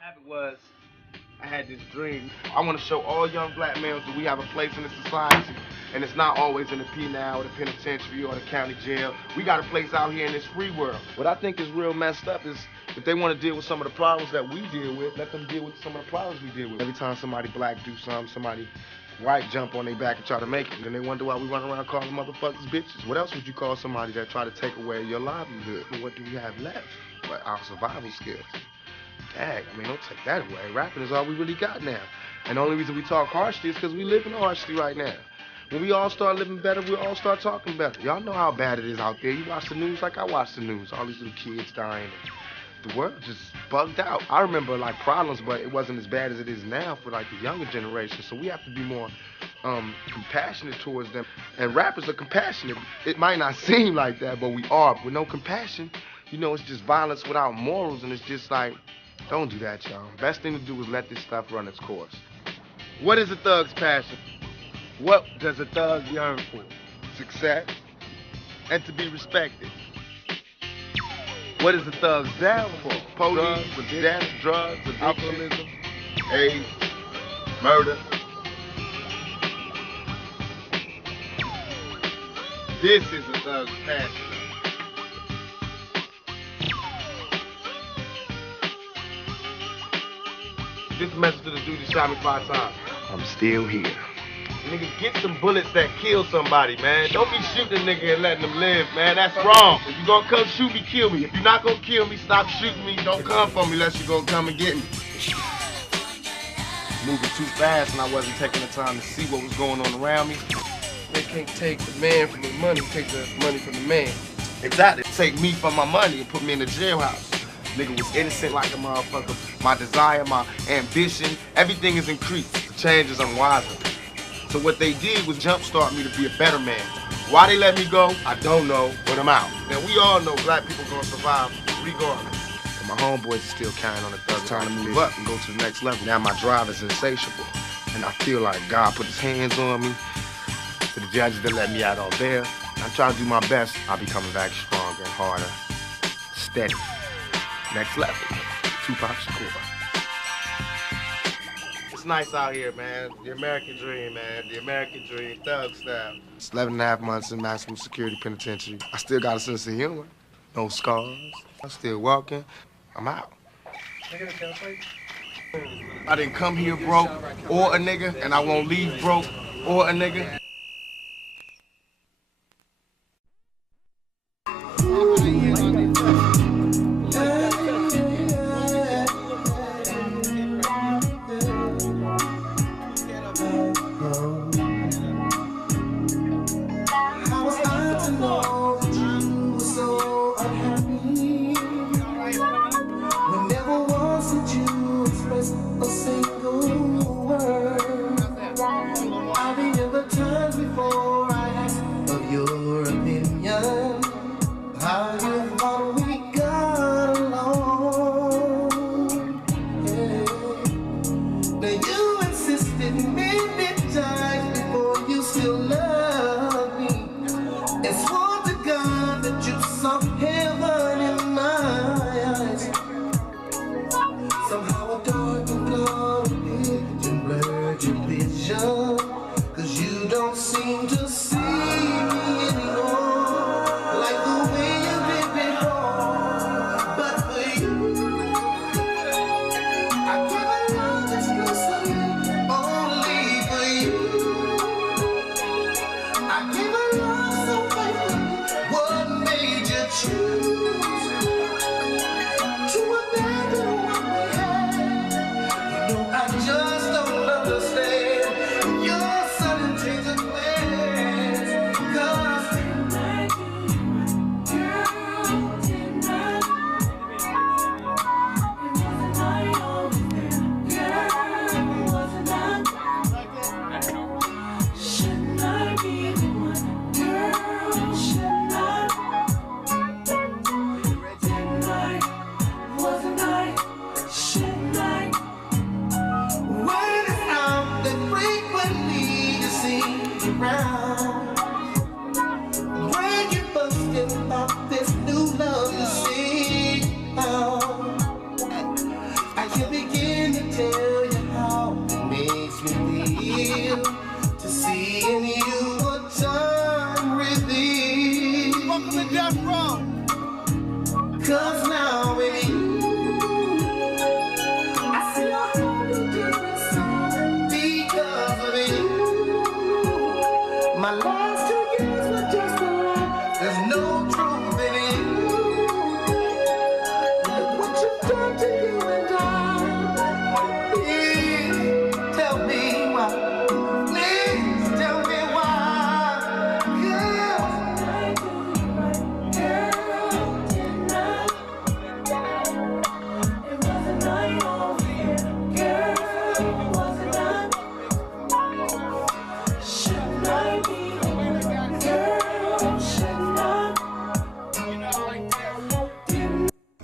Habit was, I had this dream. I want to show all young black males that we have a place in the society, and it's not always in the penal or the penitentiary or the county jail. We got a place out here in this free world. What I think is real messed up is if they want to deal with some of the problems that we deal with, let them deal with some of the problems we deal with. Every time somebody black do something, somebody white jump on their back and try to make it, and then they wonder why we run around calling motherfuckers bitches. What else would you call somebody that try to take away your livelihood? What do you have left? But our survival skills. Dang, I mean, don't take that away. Rapping is all we really got now. And the only reason we talk harshly is because we living harshly right now. When we all start living better, we'll all start talking better. Y'all know how bad it is out there. You watch the news like I watch the news. All these little kids dying. The world just bugged out. I remember like problems, but it wasn't as bad as it is now for like the younger generation. So we have to be more compassionate towards them. And rappers are compassionate. It might not seem like that, but we are. With no compassion, you know, it's just violence without morals, and it's just like, don't do that, y'all. Best thing to do is let this stuff run its course. What is a thug's passion? What does a thug yearn for? Success and to be respected. What is a thug's down for? Police, death, drugs, alcoholism, AIDS, murder. This is a thug's passion. This message to the dude that shot me 5 times. I'm still here. Nigga, get some bullets that kill somebody, man. Don't be shooting a nigga and letting him live, man. That's wrong. If you gonna come shoot me, kill me. If you're not gonna kill me, stop shooting me. Don't come for me unless you're gonna come and get me. Moving too fast and I wasn't taking the time to see what was going on around me. They can't take the man from the money, take the money from the man. Exactly. Take me from my money and put me in the jailhouse. Nigga was innocent like a motherfucker. My desire, my ambition, everything is increased. The change is unwise. So what they did was jumpstart me to be a better man. Why they let me go, I don't know, but I'm out. Now we all know black people gonna survive regardless. And my homeboys are still carrying on the thug. Time to move up and go to the next level. Now my drive is insatiable. And I feel like God put his hands on me. To the judges that let me out on bail. I'm trying to do my best. I'll becoming back stronger and harder. Steady. Next level. Tupac Shakur. It's nice out here, man. The American dream, man. The American dream, thug style. It's 11.5 months in maximum security penitentiary. I still got a sense of humor. No scars. I'm still walking. I'm out. I didn't come here broke or a nigga, and I won't leave broke or a nigga. A single word. I've been never times before I asked of your opinion. How you thought we got along. Yeah. Now you insisted many times before you still love me. And swore to God that you saw heaven in my eyes. Somehow a dark and cloudy vision blurred your vision, 'cause you don't seem to see me anymore like the way you did before. But for you, I give a love exclusively only for you. I give a love so faithfully. What made you choose to abandon what we had? I just don't understand your sudden change of plans. 'Cause tonight, girl, tonight, it wasn't I always there. Girl, wasn't I? Shouldn't I be the one? Girl, shouldn't I? Tonight, wasn't I? Shouldn't I? Word is out that frequently you see around. When you busted about this new love you see. I can begin. 'Cause now with you, I see a whole different side. Because of you, my last 2 years were just a lie. There's no truth in you. Look what you've done to you and I. Please tell me why. Please tell me why. Girl, tonight. It was a night over here. Girl, was it not? Shouldn't I be the one? Girl, shouldn't I?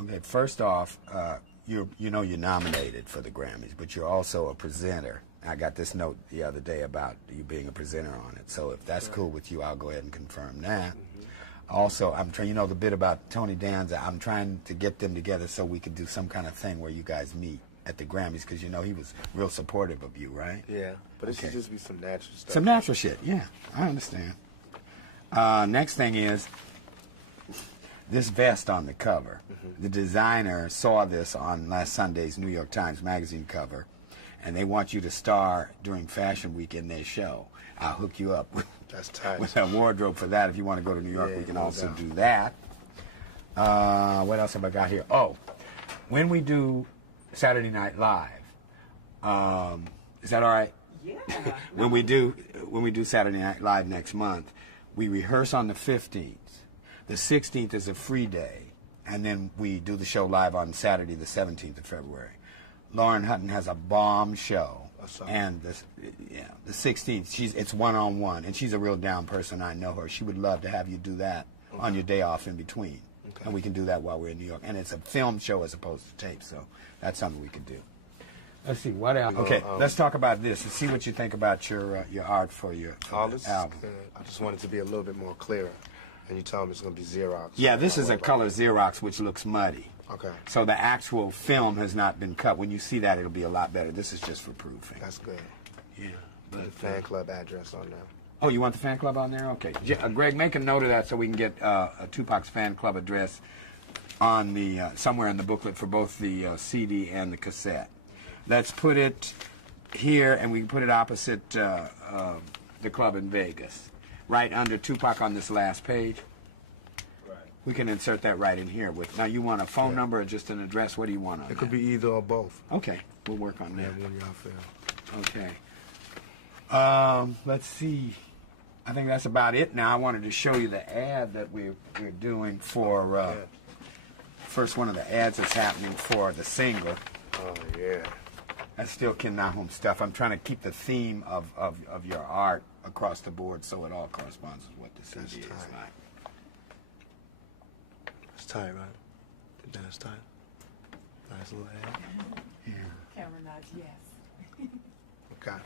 Okay, first off, you know you're nominated for the Grammys, but you're also a presenter. I got this note the other day about you being a presenter on it. So if that's cool with you, I'll go ahead and confirm that. Also, I'm trying, you know the bit about Tony Danza, I'm trying to get them together so we could do some kind of thing where you guys meet at the Grammys, because you know he was real supportive of you, right? Yeah, but it Okay. should just be some natural stuff. Some natural shit, yeah, I understand. Next thing is this vest on the cover. The designer saw this on last Sunday's New York Times Magazine cover, and they want you to star during Fashion Week in their show. I'll hook you up That's tight. with a wardrobe for that. If you want to go to New York, Yeah, we can no also doubt. do that. What else have I got here? Oh, when we do Saturday Night Live, is that all right? Yeah. when we do Saturday Night Live next month, we rehearse on the 15th. The 16th is a free day, and then we do the show live on Saturday, the 17th of February. Lauren Hutton has a bomb show, and the 16th, it's one-on-one, and she's a real down person. I know her. She would love to have you do that on your day off in between, and we can do that while we're in New York. And it's a film show as opposed to tape, so that's something we could do. Let's see, what else? Okay, let's talk about this and see what you think about your art for your All this is album. good. I just want it to be a little bit more clearer. And you told me it's going to be Xerox. Yeah, this Don't is worry a about color Xerox, which looks muddy. it. Okay, So the actual film has not been cut. When you see that, it'll be a lot better. This is just for proofing. that's good. Yeah. Put the fan club address on there. Oh, you want the fan club on there? Okay. Greg, make a note of that so we can get a Tupac's fan club address on the somewhere in the booklet for both the CD and the cassette. Let's put it here, and we can put it opposite the club in Vegas, right under Tupac on this last page. Right. We can insert that right in here. Now, you want a phone number or just an address? What do you want on It could that? be either or both. Okay, we'll work on that. Yeah, when y'all feel. Okay. Let's see. I think that's about it now. I wanted to show you the ad that we're doing for, first one of the ads that's happening for the single. Oh, yeah. That's still Ken Nahum stuff. I'm trying to keep the theme of your art across the board so it all corresponds with what the CD is tight. like. It's tight, right? That's tight. Nice little ad. Yeah. Camera nods yes. Okay.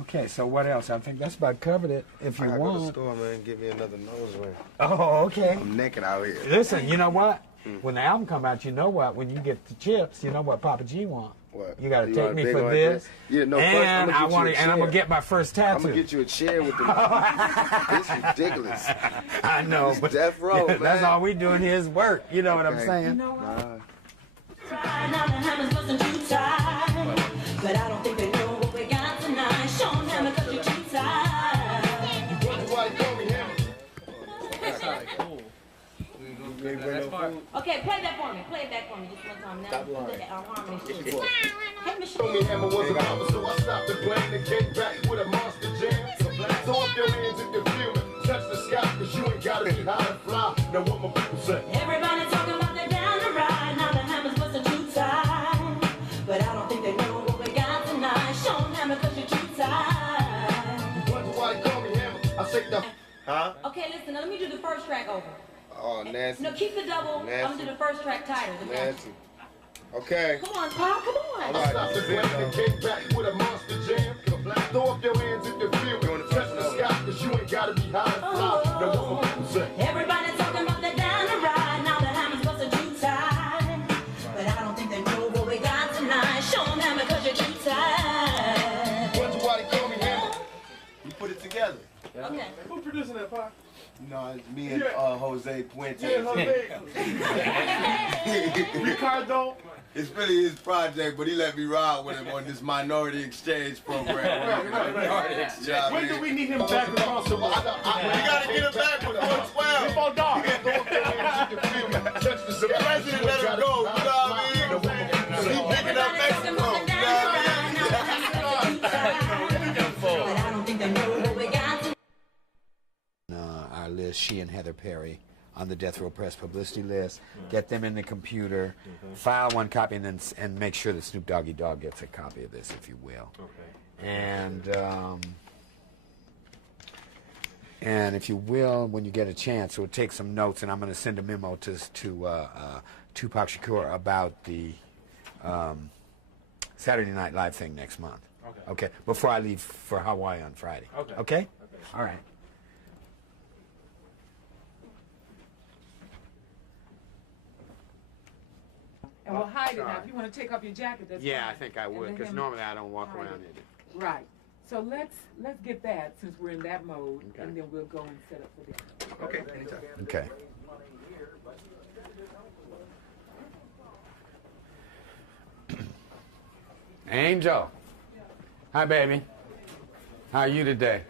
Okay, so what else? I think that's about covered it. If I you gotta go to the want. store, man, and get me another nose ring. Oh, okay. I'm naked out here. Listen, you know what? When the album come out, you know what? When you get the chips, you know what Papa G want. What? You gotta You take want a me big for one this. like this? Yeah, no, first, and I'ma I get you want a to, and I'm gonna chair. get my first I'm tattoo. gonna get you a chair with the. It's ridiculous. I know, It's but death row, that's man. all we doing here is work. You know what I'm Okay. saying? You know what? Now the hammers wasn't too tight, but I don't think they know what we got tonight. Show 'em hammer 'cause you're too tight. Why you call me Hammer? That sounded cool. We go You to ain't the bring next no part. food? Okay, play that for me. Play it back for me just one time. Now Stop do lying. the harmony shit. What? Hey, Told Michelle. me Hammer was a rapper, so I stopped the blame and came back with a monster jam. Throw up your hands if you feel it. Touch the sky, cause you ain't gotta be high and fly. Now what my people say? Everybody talking about they're down to ride. Now the hammers wasn't too tight, but I don't think they know what we got tonight. Show 'em hammer 'cause you're too tight. Wonder why you call me Hammer? I say the. Huh? Okay, listen. Now let me do the first track over. Oh, nasty. No, keep the double. I'm Nasty. gonna do the first track tighter. Nasty. Okay. Come on, Pop. Come on. I stopped the blame and came back with a monster jam. Throw up your hands if you feel it. Touch the sky, cause you ain't gotta be high and fly. Now what my people say? Everybody talking about they're down to ride. Now the hammers bustin' too tight, but I don't think they know what we got tonight. Show 'em hammer 'cause you're too tight. Wonder why they call me Hammer? You put it together. Okay. Who producing that, Pop? No, it's me and Jose Puente. Yeah, Jose. Ricardo. It's really his project, but he let me ride with him on this minority exchange program. Right. When do we need him back across the water? We gotta get him back before 12. Before dark. The president let him go, you know what I mean? He picking up Mexico, you know what I mean? Our list, she and Heather Perry on the Death Row Press publicity list. Get them in the computer, file one copy, and make sure that Snoop Doggy Dogg gets a copy of this, if you will. Okay. And if you will, when you get a chance, we'll take some notes, and I'm going to send a memo to Tupac Shakur about the Saturday Night Live thing next month. Okay. Okay. Before I leave for Hawaii on Friday. Okay. Okay? All right. And we'll hide it now. If you want to take off your jacket, that's Yeah, I fine. think I And would, let because him normally I don't walk hide around it. in it. Right. So let's get that since we're in that mode, Okay. and then we'll go and set up for dinner. Okay, anytime. Okay. Angel. Hi, baby. How are you today?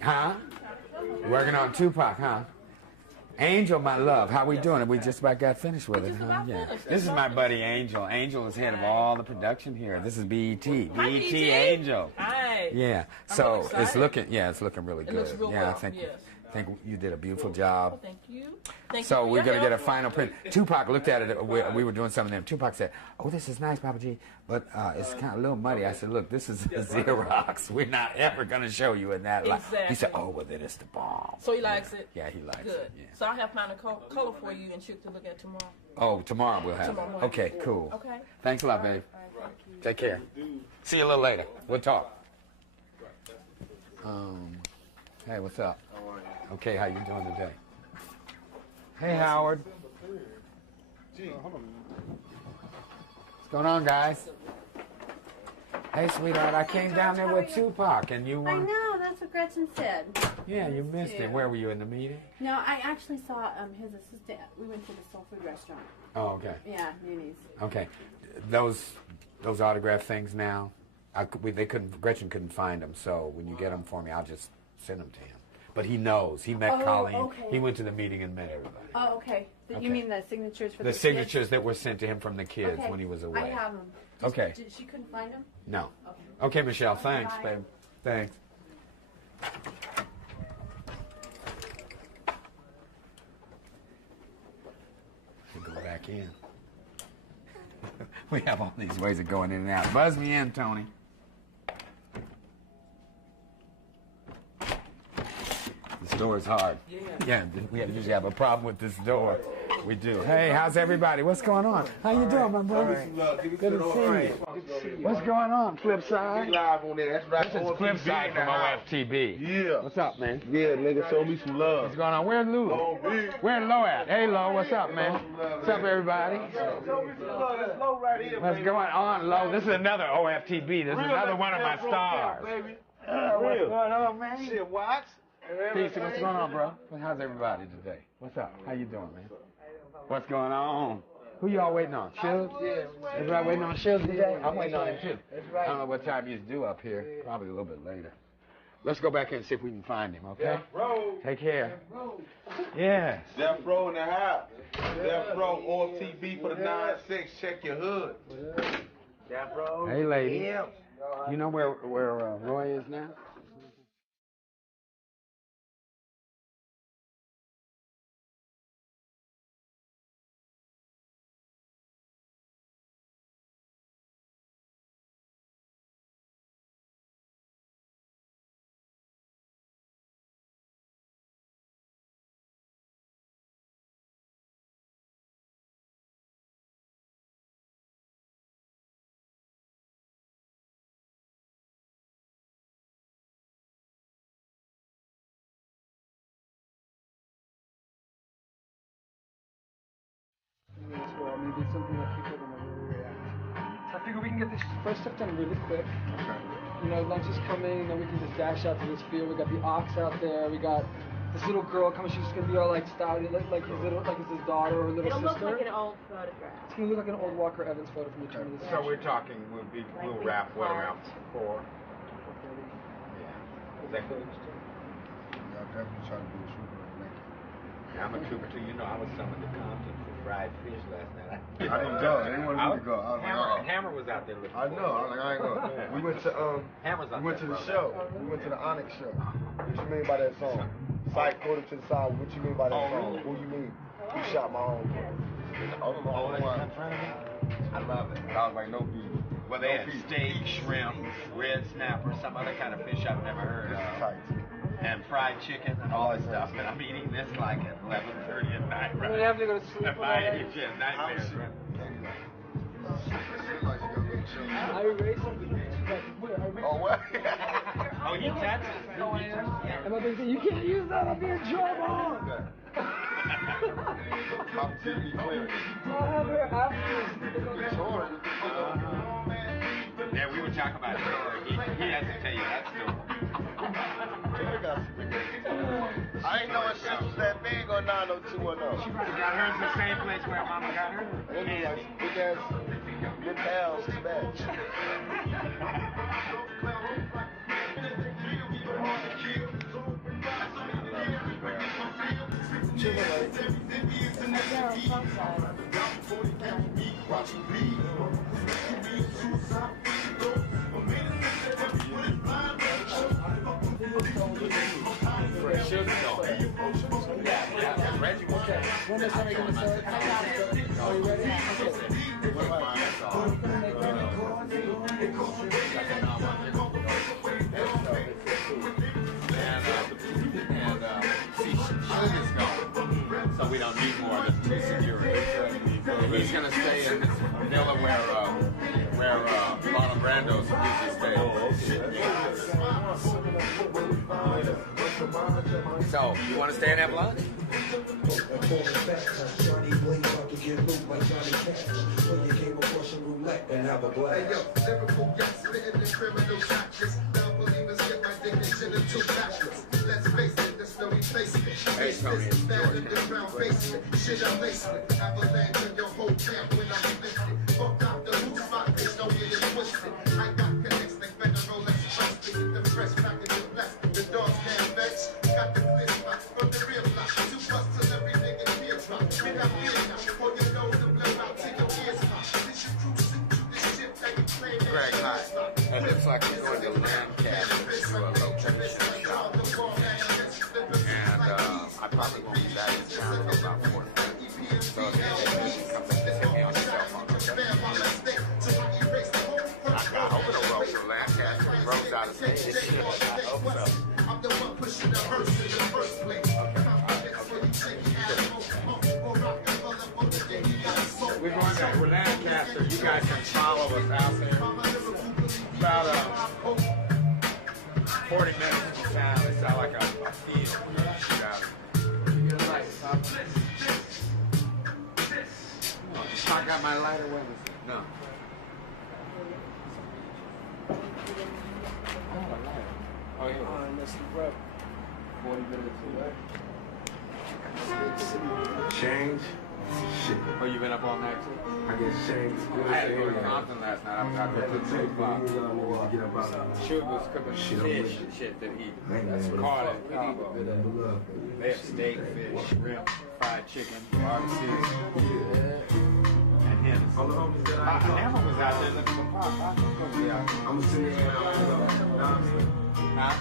Huh? Working on Tupac, huh? Angel, my love, how we doing? We just about got finished with it, huh? Yeah. This is my buddy Angel. Angel is head of all the production here. This is BET. BET Angel. Hi. Yeah. I'm So excited. it's looking really good. looks real yeah, well, I yes. think you did a beautiful job. Well, thank you. Thank So you. we're going to get a final print. Tupac looked at it. We were doing some of them. Tupac said, "Oh, this is nice, Papa G, but it's kind of a little muddy." I said, "Look, this is a Xerox. We're not ever going to show you in that light." He said, Exactly. "Oh, well, then it's the bomb." So he likes it? Yeah, he likes Good. it. Yeah. So I have found a color for you and shoot to look at tomorrow. Oh, tomorrow we'll have Tomorrow it. morning. Okay, cool. Okay. Thanks a lot, babe. Take care. See you a little later. We'll talk. Hey, what's up? Okay, how you doing today? Hey, Howard. What's going on, guys? Hey, sweetheart, I came down there with Tupac, and you I were... know, that's what Gretchen said. Yeah, you missed it. Where were you, in the meeting? No, I actually saw his assistant. We went to the soul food restaurant. Oh, okay. Yeah, Nini's. Okay. Those autograph things now, Gretchen couldn't find them, so when you get them for me, I'll just send them to him. But he knows. He met Colleen. Okay. He went to the meeting and met everybody. Oh, okay. Okay. You mean the signatures for The kids? signatures that were sent to him from the kids Okay. when he was away. I have them. Okay. She couldn't find them? No. Okay. Okay, Michelle. Thanks, Bye. babe. Thanks. We'll go back in. We have all these ways of going in and out. Buzz me in, Tony. This door is hard. Yeah, we usually have a problem with this door. We do. Hey, how's everybody? What's going on? How you doing, my brother? Good to see you. What's going on, Flipside? Live on there. That's right. This is Flipside from OFTB. Yeah. What's up, man? Yeah, nigga, show me some love. What's going on? Where's Lou? Where's Lo at? Hey, Lo, what's up, man? What's up, everybody? What's going on, Lo? This is another OFTB. This is another one of my stars. What's going on, man? Shit, what? Peace. What's going on, bro? How's everybody today? What's up? How you doing, man? What's going on? Who y'all waiting on? Shields? Everybody waiting on Shields today? I'm waiting on him too. I don't know what time he's due up here. Probably a little bit later. Let's go back in and see if we can find him, okay? Take care. Yes. Death Row in the house. Death Row OTB for the 9-6. Check your hood. Death Row. Hey, lady. You know where Roy is now? We did something that people don't really react. So I figure we can get this first stuff done really quick. Okay. you know, lunch is coming, and then we can just dash out to this field. We got the ox out there. We got this little girl coming. She's gonna be all like styled, like his little, like it's his daughter or little It'll sister. look like an old photograph. It's gonna look like an old Walker Evans photo from the turn of the So century. we're talking, we'll wrap what around 4? Yeah. Is that good? Y'all definitely try to do a trooper and make it. Yeah, I'm a trooper too. You know, I was some of the Compton for fried fish last night. I didn't go. They wanted me to go. I was like, oh. Hammer was out there looking. I know. I was like, I ain't going. We went to Hammer's out we went to there, the bro. show. We went to the Onyx show. What you mean by that song? Sight quoted to the side. What you mean by that song? Who you mean? Who shot my own? Oh, that's in front of me. I love it. I was like, no beef. Well, they had steak, shrimp, red snapper, some other kind of fish I've never heard This is of, tight too. and fried chicken and all this stuff. And I'm eating this like at 11:30 at night, right? We have to go to sleep. My age, yeah, nightmares, right? I erased something. Oh, what? Oh, you Texas? Oh, I am. And my baby said, you can't use that. I'll be in trouble. I'm TV clearance. I'll have her after. Yeah, we were talking about it earlier. He has to tell you that story. I ain't know his sister was that big on 90210. She probably got hers in the same place where Mama got hers. It was like big ass, good pounds to match. When is somebody going to start? Are you ready? Sugar's gone, so we don't need more than 2 security. He's gonna stay in this villa where Marlon Brando's usually stays. So, you want to stay and have lunch? And have a blast. Hey, yo, lyrical gas spitting in criminal tactics. Non-believers get my dignity in 2 chapters. Let's face it, there's no replacement. Hey, Tony, Bad underground basement. Shit, I'm lacing it. Avalanche in your whole camp when I'm lifted. Fuck out the loose spot, bitch, don't get it twisted. I got connects like federal express. The fresh package is blessed. The dogs can't vex. Got the clear spot from the real block. 2 bucks till every nigga here drop. We got fear now. Before you know the blood out to your ears pop. This your crew suit you this shit that you claim. Greg, hi. It looks like we're going to Lancaster to a location shop. And I probably won't be back in town until about 4:30. So if anything comes up, just hit me on the cell phone, okay? I hope it'll roll through Lancaster. It rolls out of state. I hope so. I'm the one pushing the hearse in the first place. We're going back. We're Lancaster. You guys can follow us out there. About 40 minutes from town. It's not like a field. I got my lighter with me. No. Oh, yeah. That's the rep. 40 minutes away. Change? Shit. Oh, you been up all night too? I get changed. I had to go to Compton last night. I was out there till 2 o'clock. Shoot was cooking fish and shit that he caught it. They have steak, fish, shrimp, fried chicken, barbecue. And him. Hammer was out there looking for pop. I was supposed to be out there. I'm sitting here Huh?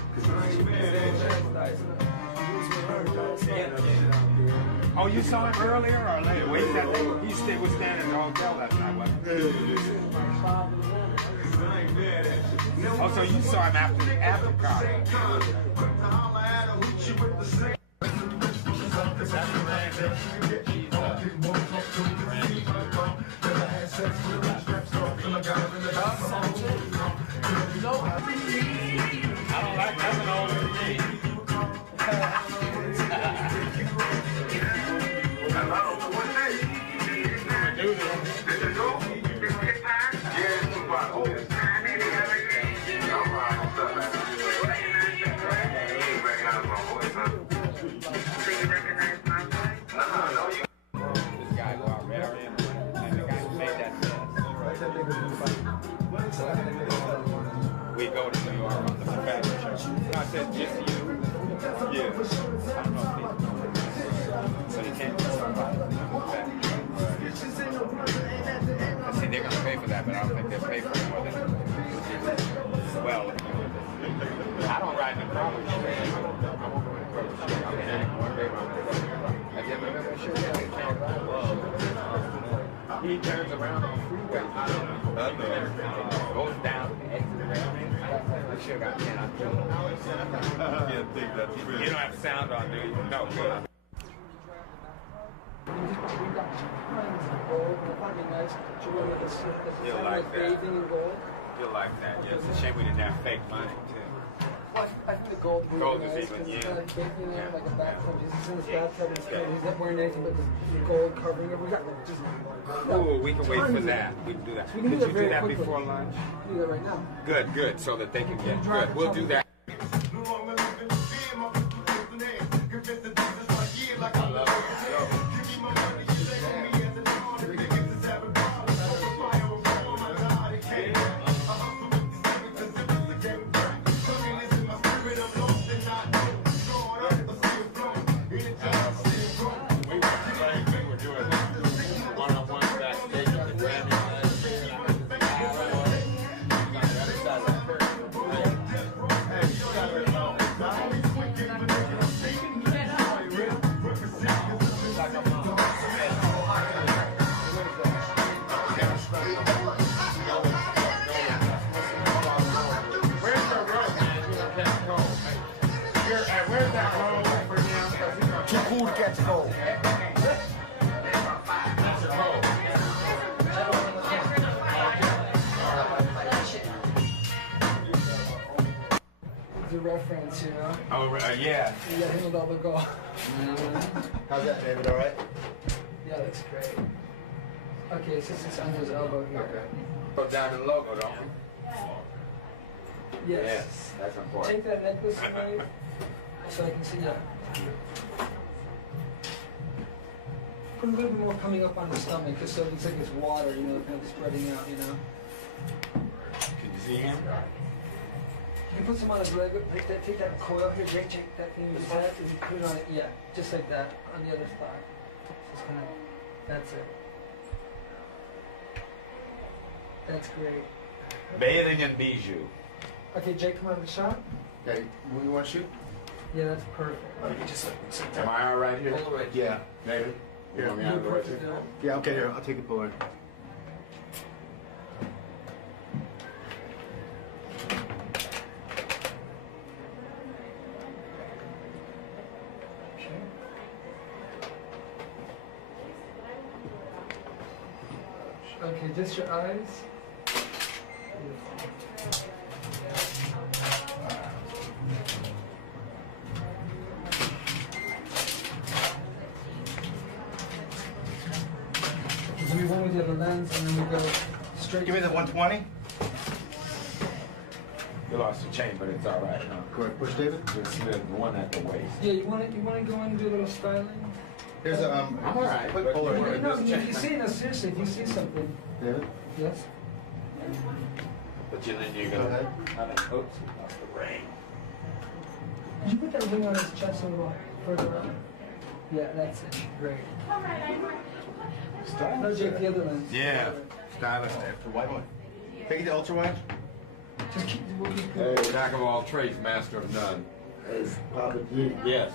Oh, you saw him earlier or later? Wait, he was staying in the hotel last night, wasn't he? Oh, so you saw him after the after I don't like nothing older than me. Do this. Yeah. So you can't just talk about it. See, they're gonna pay for that, but I don't think they'll pay for it more than. Well, I don't ride in the car with you. I won't go in the car with you. I mean, one day my have you ever been with you? He turns around on the freeway. Goes down the exit ramp. I sure got 10. I'm killing. Can't think that's real. You don't have sound on, do you? No, good. You'll like that. You'll like that. Yeah, it's a shame we didn't have fake money, too. I think the gold Gold is even, yeah. Like a bathtub. He's in his bathtub and he's not wearing anything but the gold covering it. We got just. Ooh, we can wait for that. We can do that. We can Could do you that do that very quickly. before lunch? We can do that right now. Good, good, so that they can get good. We'll do that. Too cool to catch cold. The reference, you know? Oh, yeah. You got him with all the gold. How's that, David? All right? Yeah, that's great. Okay, it's just under his elbow here. Okay. Put diamond logo, don't we? Yes. That's important. Take that necklace away so I can see that. Put a little bit more coming up on the stomach just so it looks like it's water, you know, kind of spreading out, you know. Can you see him? You can put some on his leg, take that coil here, Jake, take that thing with his head, and put it on it, yeah, just like that, on the other thigh. Just kind of, that's it. That's great. Bathing in bijou. Okay, Jake, come on the shot. Okay, you want to shoot? Yeah, that's perfect. Let me just sit Am down. I all right here? Yeah. David? You want me out You're of the way, perfect, too? Dylan. Yeah, okay, here. I'll take it forward. Okay, just your eyes. So we went with the other lens and then we go straight. Give me the 120. You lost your chain, but it's all right. Huh? Go ahead, push, David. Just the one at the waist. Yeah, you want to go in and do a little styling? Here's a I'm all right. quick but- Polaroid. No, you see, no, seriously, if you see something, David. yes. But then you're Go gonna. ahead. Oops, lost the ring. Did you put that ring on his chest a little further up? Yeah, that's it. Great. No, Jake, the other lens. Yeah. Stylist after white one. Take it to ultra wide. Just keep. We'll keep Hey, jack of all trades, master of none. Hey, Papa G, Yes.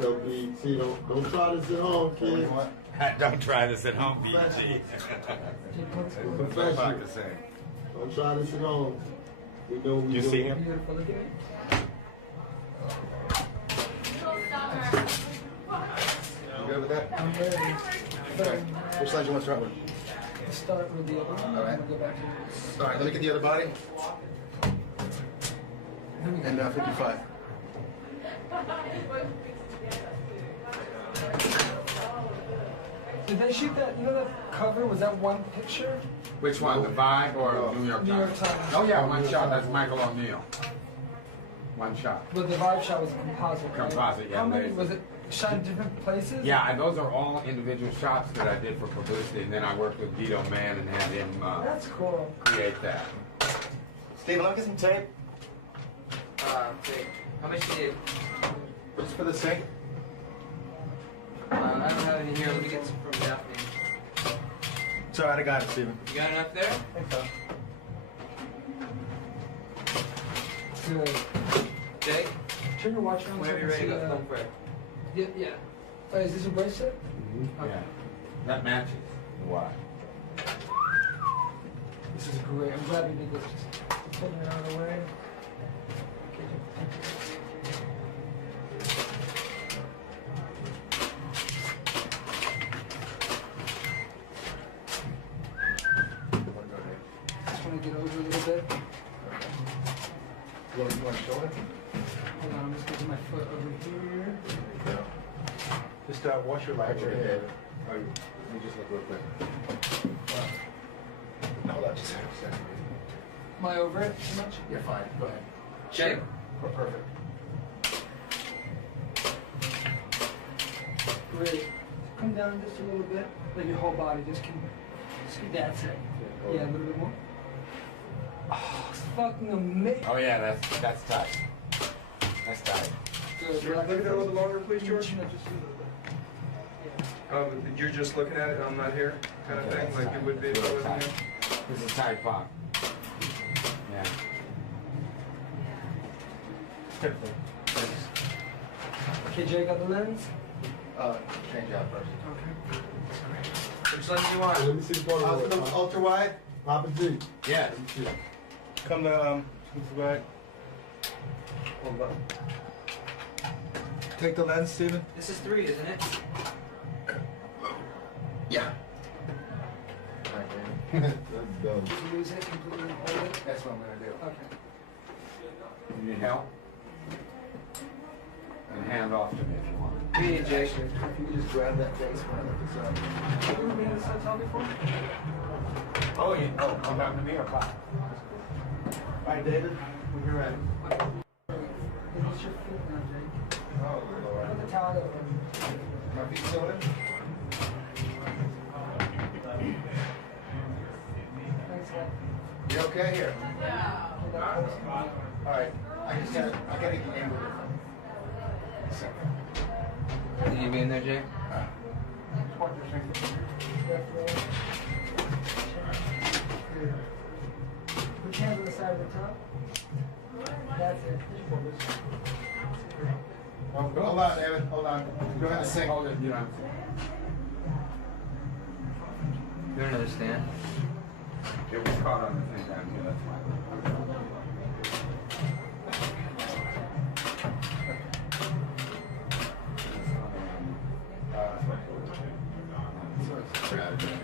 tell BT, don't try this at home, kid. Don't try this at home, BG. Jake, let's go. That's what I'm about to say. Don't try this at home. We know we You do. see him? Beautiful. Look at me. You good with that? I'm ready. Okay. Which lens you want to start with? Start with the other one. All right. And we'll go back to All right, let me get the other body. And 55. Did they shoot that? You know that cover? Was that one picture? Which one, the Vibe or New York New York Times? Times. Oh yeah, one shot. That's Michael O'Neill. One shot. But the vibe shot was a composite. Right? Composite, yeah, How many laser. was it? Shot in different places? Yeah, and those are all individual shots that I did for publicity, and then I worked with Vito Mann and had him That's cool. create that. Steven, let me get some tape. How much do you Just for the sake. I don't have any here. Let me get some from Daphne. It's alright, I got it, Steven. You got enough there? I think so. Good. Jake? Turn your watch on. Whenever you're ready, go. Go for it. Yeah, yeah. Is this a bracelet? Mm-hmm. Yeah. That matches the watch. This is great. I'm glad we did this. Just putting it out of the way. Just want to get over a little bit. You want to show it? Hold on, I'm just getting my foot over here. There you go. Just wash your light. Your head. Oh, let me just look real quick. Hold on, just a second. Am I over it too much? You're fine. Go ahead. Jake. Perfect. Great. Come down just a little bit. Like your whole body. Just keep. That's it. Yeah, a little bit more. Oh, it's fucking amazing. Oh yeah, that's tight. That's tight. Good. Look at it a little longer, please, George. Just a little bit. You're just looking at it, I'm not here, kind of thing, like it would be if I wasn't here. This is tight pop. Yeah. Okay, Jay, got the lens? Change out first. Okay. Which lens do you want? Let me see the photo. Ultra wide? Papa G. Yeah. Come to back. Hold on. Take the lens, Steven. This is 3, isn't it? Yeah. That's dope. Just lose it completely and hold it. That's what I'm gonna do. Okay. You need help? And hand off to me if you want. Hey, Jake. If you could just grab that face when I look this up. Have you ever been to this hotel before? Oh, yeah. Oh, come back to me or pop? All right, David, when you're ready. What's your feet now, Jake? Oh, Lord. Put the towel over. My feet still in? Thanks, guys. You okay here? Yeah. All right. I gotta get in with it. Can you be in there, Jake? Watch your finger. Put your hands on the side of the top. That's it. Hold on, David. Hold on. Go ahead and sing. Hold it, you know. You want another stand? It was caught on the thing down here, that's why.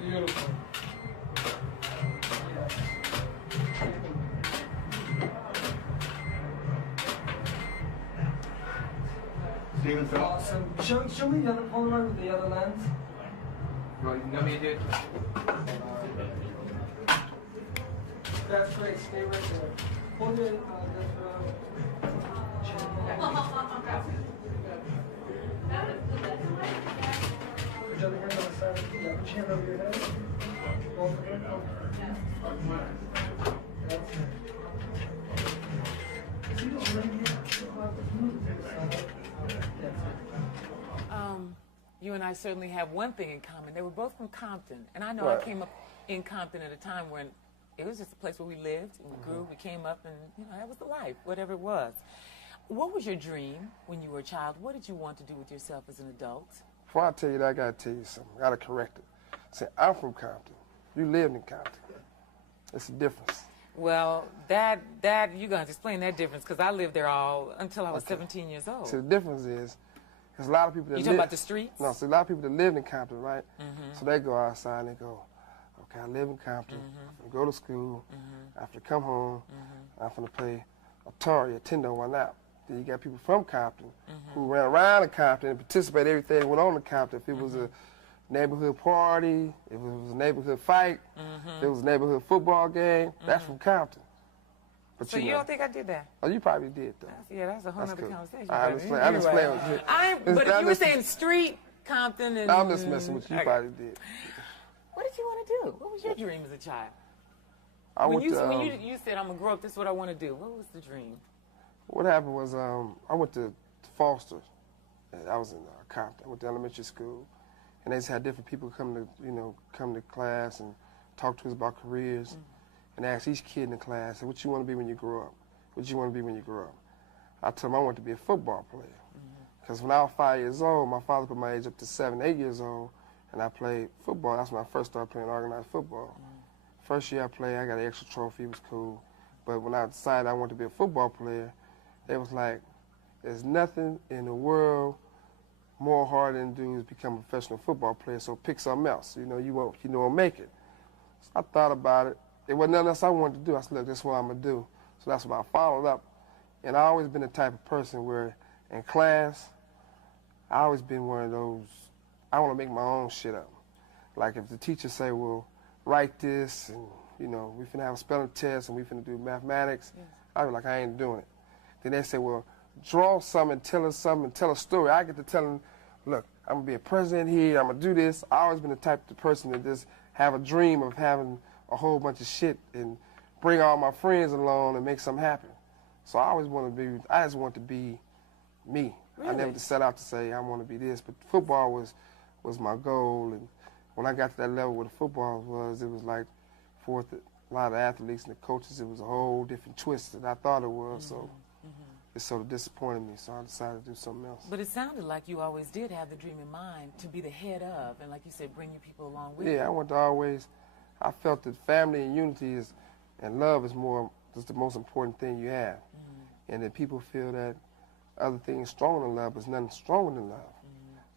Beautiful. Steven, Phil. Awesome. Show me the other Polaroid with the other lens. You want me to do it? That's great. Stay right there. Hold it. Put your other hand on the side. Yeah, put your hand over your head. Both of them. That's it. See this right here? That's it. You and I certainly have one thing in common. They were both from Compton. And I know Right. I came up in Compton at a time when it was just a place where we lived and we grew, we came up, and that was the life, whatever it was. What was your dream when you were a child? What did you want to do with yourself as an adult? Before I tell you that, I gotta tell you something. I gotta correct it. See, I'm from Compton. You lived in Compton. It's a difference. Well, that you're going to explain that difference, because I lived there until I was 17 years old. So the difference is, there's a lot of people that You talking about the streets? No, so a lot of people that live in Compton, right? So they go outside and they go, okay, I live in Compton. I go to school. I have to come home. I'm going to play Atari, Nintendo, one out. Then you got people from Compton who ran around in Compton and participated in everything that went on in Compton. If it was a neighborhood party, if it was a neighborhood fight, if it was a neighborhood football game, that's from Compton. But So you don't think I did that? Oh, you probably did, though. Yeah, that's a whole That's other cool. conversation. I'm but just playing with you. But if I'm you were just- saying street, Compton, and... I'm just messing with you. You Okay. probably did. What did you want to do? What was your dream as a child? I When went you to, you said, I'm going to grow up, this is what I want to do. What was the dream? what happened was I went to Foster I was in Compton. I went to elementary school, and they just had different people come to class and talk to us about careers, and ask each kid in the class, what you want to be when you grow up? What you want to be when you grow up? I told them I wanted to be a football player, because when I was 5 years old, my father put my age up to 7, 8 years old, and I played football. That's when I first started playing organized football. First year I played, I got an extra trophy. It was cool. But when I decided I wanted to be a football player, it was like, there's nothing in the world more hard than to do is become a professional football player, so pick something else. You won't make it. So I thought about it. There wasn't nothing else I wanted to do. I said, look, this is what I'm going to do. So that's what I followed up. And I've always been the type of person where in class, I always been one of those, I want to make my own shit up. Like if the teacher say, well, write this, and we finna have a spelling test, and we finna do mathematics, I'd be like, I ain't doing it. Then they say, well, draw something, tell us something, tell a story. I get to tell them, look, I'm gonna be a president here, I'm gonna do this. I always been the type of person that just have a dream of having a whole bunch of shit and bring all my friends along and make something happen. So I just want to be me. Really? I never set out to say I want to be this, but football was my goal. And when I got to that level where the football was, it was like for a lot of athletes and the coaches, it was a whole different twist than I thought it was. So it sort of disappointed me, so I decided to do something else. But it sounded like you always did have the dream in mind to be the head of, and like you said, bring your people along with you. Yeah, I felt that family and unity and love is the most important thing you have. And that people feel that other things stronger than love, but there's nothing stronger than love.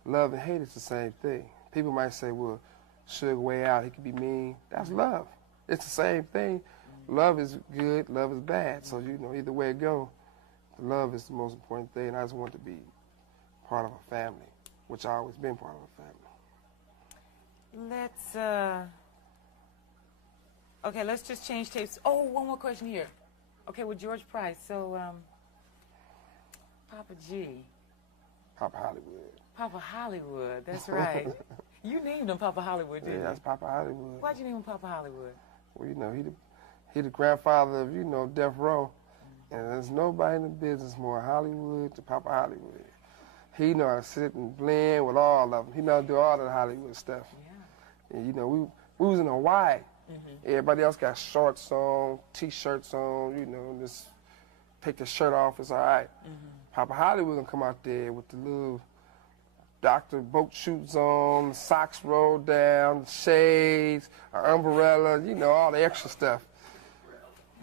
Love and hate is the same thing. People might say, well, Sugar way out, he could be mean. That's love. It's the same thing. Love is good, love is bad. So, either way it go, love is the most important thing. I just want to be part of a family, which I've always been part of a family. Let's just change tapes. Oh, one more question here. Okay, with George Price. So, Papa G. Papa Hollywood. Papa Hollywood, that's right. You named him Papa Hollywood, didn't you? Yeah, that's Papa Hollywood. Why'd you name him Papa Hollywood? Well, he the grandfather of, Death Row. And there's nobody in the business more Hollywood to Papa Hollywood. He know how to sit and blend with all of them. He know how to do all the Hollywood stuff. Yeah. And, we was in Hawaii. Everybody else got shorts on, T-shirts on, just take the shirt off, it's all right. Papa Hollywood gonna come out there with the little Dr. boat shoes on, socks rolled down, shades, an umbrella, all the extra stuff.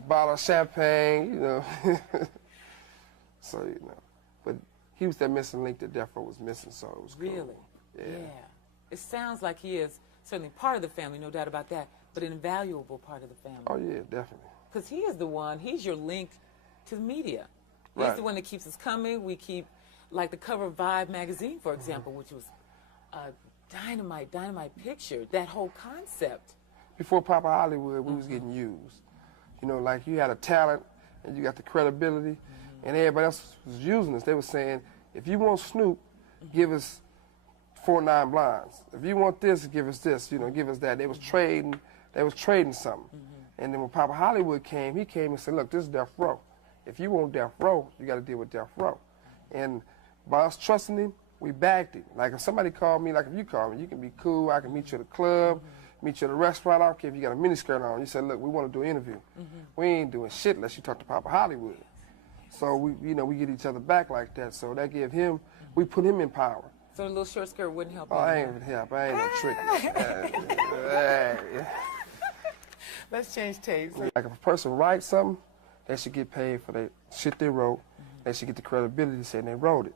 Bottle of champagne, So, but he was that missing link that Death Row was missing, so it was cool. Really? Yeah. It sounds like he is certainly part of the family, no doubt about that, but an invaluable part of the family. Oh, yeah, definitely. Because he's your link to the media. He's Right. the one that keeps us coming. We keep, like the cover of Vibe magazine, for example, which was a dynamite picture, that whole concept. Before Papa Hollywood, we was getting used. Like you had a talent and you got the credibility, and everybody else was using us. They were saying, if you want Snoop, give us 4 9 Blinds. If you want this, give us this, give us that. They was trading something. And then when Papa Hollywood came, he came and said, look, this is Death Row. If you want Death Row, you got to deal with Death Row. And by us trusting him, we backed him. Like if somebody called me, like if you call me, you can be cool. I can meet you at the club, meet you at a restaurant. I don't care if you got a miniskirt on. You said, look, we want to do an interview. We ain't doing shit unless you talk to Papa Hollywood. So we get each other back like that. So that gave him, we put him in power. So a little short skirt wouldn't help. Oh, I ain't help. I ain't no trick. Let's change tapes. Like if a person writes something, they should get paid for the shit they wrote. They should get the credibility saying they wrote it.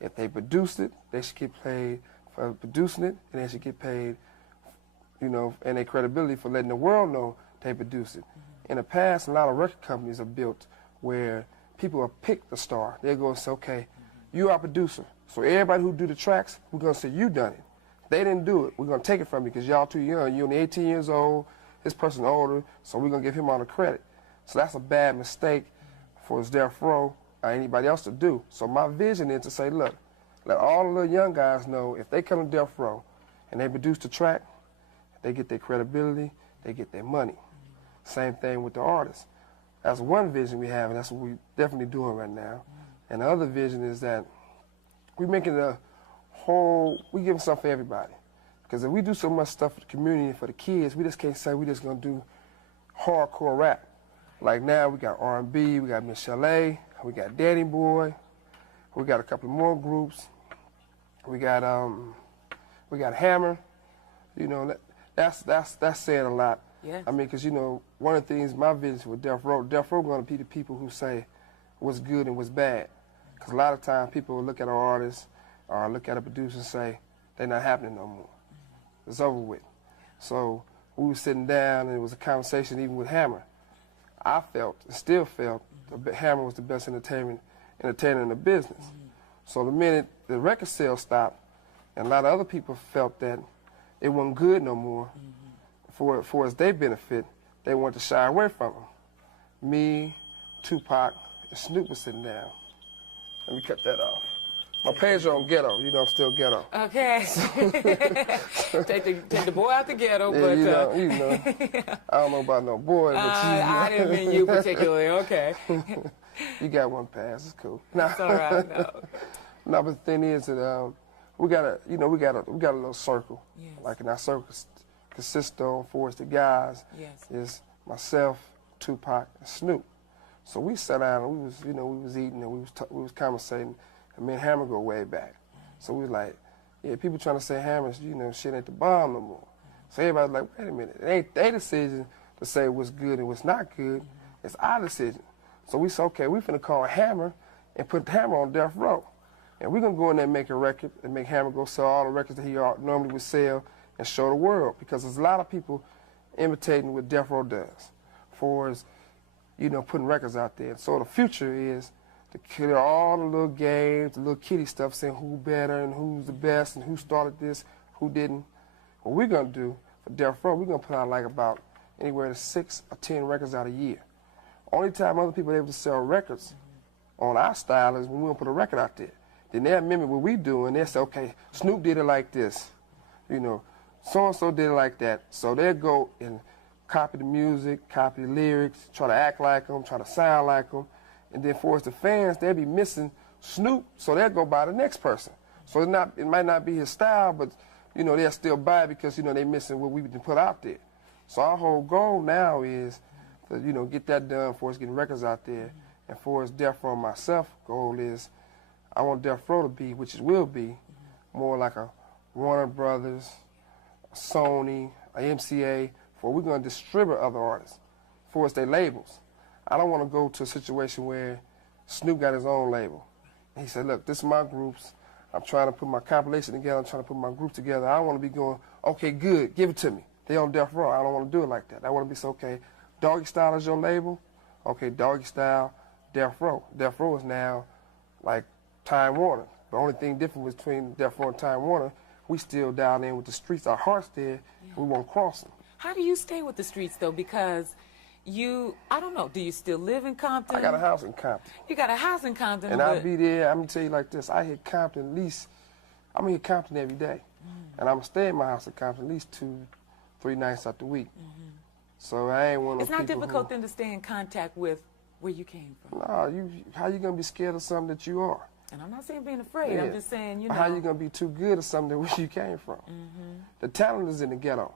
If they produced it, they should get paid for producing it, and they should get paid, and their credibility for letting the world know they produced it. In the past, a lot of record companies are built where people will pick the star. They'll go and say, okay, you are a producer. So everybody who do the tracks, we're going to say, you done it. They didn't do it. We're going to take it from you because y'all too young. You're only 18 years old. This person older, so we're going to give him all the credit. So that's a bad mistake for his Death Row or anybody else to do. So my vision is to say, look, let all the little young guys know if they come to Death Row and they produce the track, they get their credibility, they get their money. Same thing with the artists. That's one vision we have, and that's what we're definitely doing right now. And the other vision is that we making a whole, we giving something for everybody. Because if we do so much stuff for the community and for the kids, we just can't say we just gonna do hardcore rap. Like now we got R&B, we got Miss Chalet, we got Daddy Boy, we got a couple more groups. We got Hammer. You know, that's saying a lot. Yes. I mean, because you know, one of the things my vision with Death Row going to be the people who say what's good and what's bad. Because a lot of times people will look at an artist or look at a producer and say they're not happening no more. It's over with. So we were sitting down and it was a conversation even with Hammer. I felt, and still felt, that Hammer was the best entertainer in the business. So the minute the record sales stopped, and a lot of other people felt that it wasn't good no more, for its their benefit, they wanted to shy away from him. Me, Tupac, and Snoop was sitting down. Let me cut that off. My page on ghetto, you know I'm still ghetto. Okay. take the boy out the ghetto, yeah, but you know. I don't know about no boy, but I didn't mean you particularly. Okay. You got one pass, it's cool. That's all right. No, but the thing is that we got a little circle. Yes. Like in our circle consists of for us the guys is myself, Tupac, and Snoop. So we sat down and we was eating and we was conversating. And me and Hammer go way back. So we was like, yeah, people trying to say Hammer, shit ain't the bomb no more. So everybody's like, wait a minute, it ain't their decision to say what's good and what's not good. It's our decision. So we said, okay, we finna call Hammer and put Hammer on Death Row. And we're gonna go in there and make a record and make Hammer go sell all the records that he normally would sell and show the world. Because there's a lot of people imitating what Death Row does for us, putting records out there. And so the future is to kill all the little games, the little kiddie stuff, saying who better and who's the best and who started this, who didn't. What we're gonna do for Death Row, we're gonna put out like about anywhere to 6 or 10 records out a year. Only time other people are able to sell records on our style is when we don't put a record out there. Then they'll mimic what we do and they'll say, okay, Snoop did it like this, so-and-so did it like that. So they'll go and copy the music, copy the lyrics, try to act like them, try to sound like them. And then for us, the fans, they'll be missing Snoop, so they'll go buy the next person. So it might not be his style, but, they'll still buy it because, they missing what we put out there. So our whole goal now is to, get that done for us getting records out there. And for us, Death Row myself, goal is I want Death Row to be, which it will be, more like a Warner Brothers, a Sony, a MCA, for we're going to distribute other artists for us, their labels. I don't want to go to a situation where Snoop got his own label. And he said, look, this is my groups. I'm trying to put my compilation together. I'm trying to put my group together. I don't want to be going, okay, good, give it to me. They on Death Row. I don't want to do it like that. I want to be so, okay, Doggy Style is your label? Okay, Doggy Style, Death Row. Death Row is now like Time Warner. The only thing different between Death Row and Time Warner, we still down in with the streets. Our heart's there. Yeah. We won't cross them. How do you stay with the streets, though? Because I don't know, do you still live in Compton? I got a house in Compton. You got a house in Compton? And I'll be there, I'm going to tell you like this, I hit Compton at least, I'm going to hit Compton every day. And I'm going to stay in my house in Compton at least 2-3 nights out the week. So I ain't one of those people. It's not difficult then to stay in contact with where you came from. No, how you going to be scared of something that you are? And I'm not saying being afraid, I'm just saying, How you going to be too good at something where you came from? The talent is in the ghetto.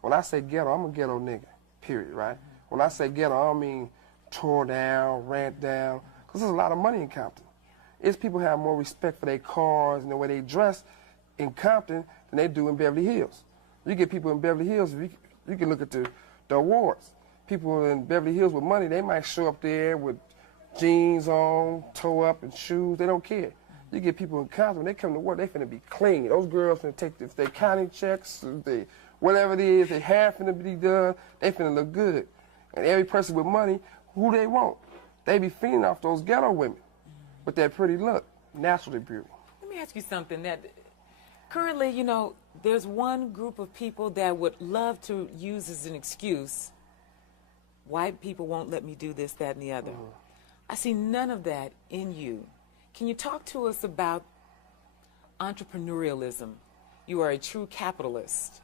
When I say ghetto, I'm a ghetto nigga, period, right? When I say ghetto, I don't mean tore down, rant down, because there's a lot of money in Compton. It's people have more respect for their cars and the way they dress in Compton than they do in Beverly Hills. You get people in Beverly Hills, you can look at the awards. People in Beverly Hills with money, they might show up there with jeans on, toe up, and shoes. They don't care. You get people in Compton, when they come to work, they finna be clean. Those girls finna take their county checks, whatever it is, their hair finna be done, they finna look good. And every person with money, who they want, they be feeding off those ghetto women with that pretty look, natural beauty. Let me ask you something. That currently, there's one group of people that would love to use as an excuse, white people won't let me do this, that, and the other. I see none of that in you. Can you talk to us about entrepreneurialism? You are a true capitalist.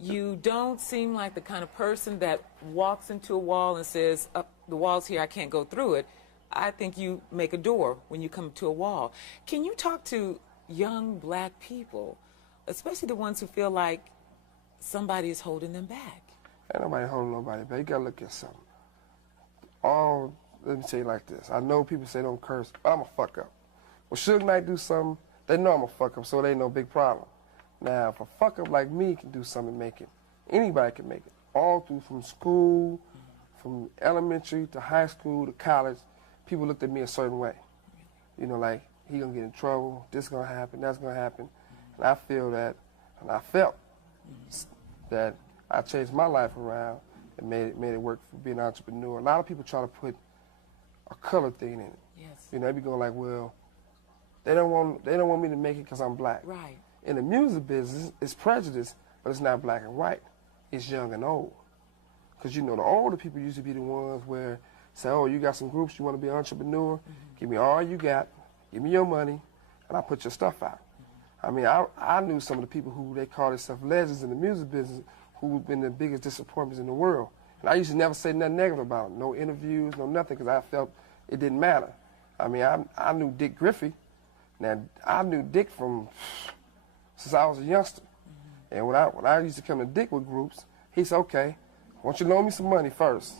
You don't seem like the kind of person that walks into a wall and says, the wall's here, I can't go through it. I think you make a door when you come to a wall. Can you talk to young black people, especially the ones who feel like somebody is holding them back? Ain't nobody holding nobody back. You gotta look at something. Let me say it like this. I know people say don't curse, but I'm a fuck up. When Suge Knight do something, they know I'm a fuck up, so it ain't no big problem. Now, if a fuck up like me can do something and make it, anybody can make it. All through from school, from elementary to high school to college, people looked at me a certain way. You know, like, he gonna get in trouble, this gonna happen, that's gonna happen. And I feel that, and I felt that I changed my life around and made it work for being an entrepreneur. A lot of people try to put a color thing in it. Yes. You know, they be going like, well, they don't want me to make it because I'm black. Right. In the music business, it's prejudice, but it's not black and white. It's young and old. Because, you know, the older people used to be the ones where say, oh, you got some groups, you want to be an entrepreneur? Give me all you got, give me your money, and I'll put your stuff out. I mean, I knew some of the people who they call themselves legends in the music business who've been the biggest disappointments in the world. And I used to never say nothing negative about them, no interviews, no nothing, because I felt it didn't matter. I mean, I knew Dick Griffey. Now, I knew Dick since I was a youngster. And when I used to come to Dick with groups, he said, okay, I want you to loan me some money first,